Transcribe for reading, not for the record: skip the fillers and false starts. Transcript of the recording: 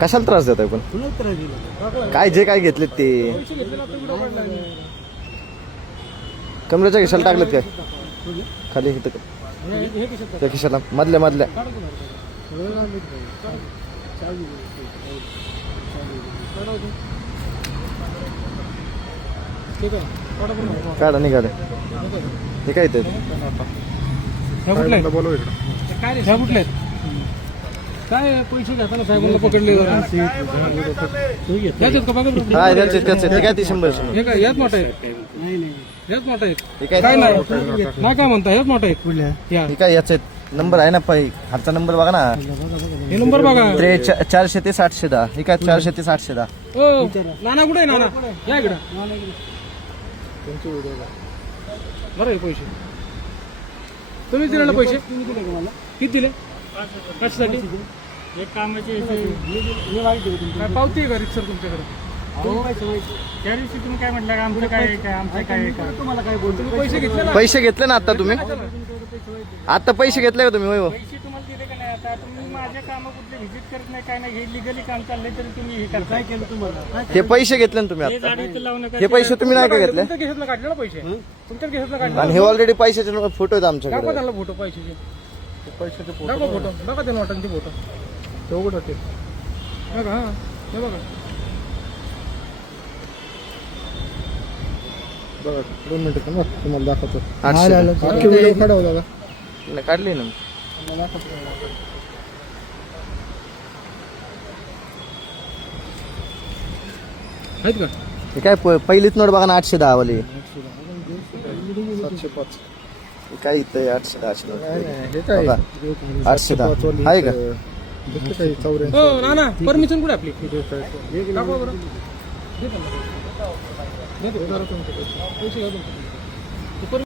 कशाला त्रास देताय पण? काय जे काय घेतलेत ते कमरेच्या खिशाला टाकलेत काय? खाली इथं त्या खिशाला मधल्या मधल्या काढा निघाले. हे काय ते काय पैसे घेताना साहेबांना पकडले काय काय ती 100 याच मोठा आहे हेच मोठा आहे काय नाही नाही काय म्हणता हेच मोठा आहे हे काय याचा नंबर आहे ना पाई हातचा नंबर बघा ना. हे नंबर बघा 400 ते 710. हे काय 400 ते 710. हो नाना कुठे आहे नाना या इकडं बरं आहे पैसे तुम्हीच दिले ना पैसे किती दिले कशासाठी एक कामाचे काय पावती आहे का रिक्षा तुमच्याकडे त्या दिवशी तुम्ही काय म्हटलं का आमचं काय आमचं काय तुम्हाला काय बोलतो पैसे घेतले ना पैसे घेतले ना आता तुम्ही? आता पैसे घेतले का तुम्ही? होय पैसे तुम्हाला दिले का नाही आता तुम्ही माझ्या कामं कुठले व्हिजिट करत नाही काय नाही हे लिगली काम चाललंय तरी तुम्ही हे करता काय केलं तुम्हाला हे पैसे घेतले ना तुम्ही आता? हे पैसे तुम्ही नाही का घेतले? तुमच्या घेतलं काढले ना पैसे तुमच्या घेतलं काढलं आणि हे ऑलरेडी पैशाचे फोटो आहेत आमच्याकडे. दाखवा त्यांना फोटो पैशाचे पैशाचे दाखवा फोटो बघा त्यांना वाटतं ते फोटो तेवढं ते बघा हा हे बघा बघा 2 मिनिटं तुम्हाला दाखवतो. 800 काढली ना. आहेत का हे काय पहिलीच नोट बघा ना 810 वाली. 705 काय इथं 810 हे काय 810 आहे का? हो ना ना परमिशन कुठे आपली दाखवा बरं दे त्यांना. दे तो. पैसे घ्या तुमचे.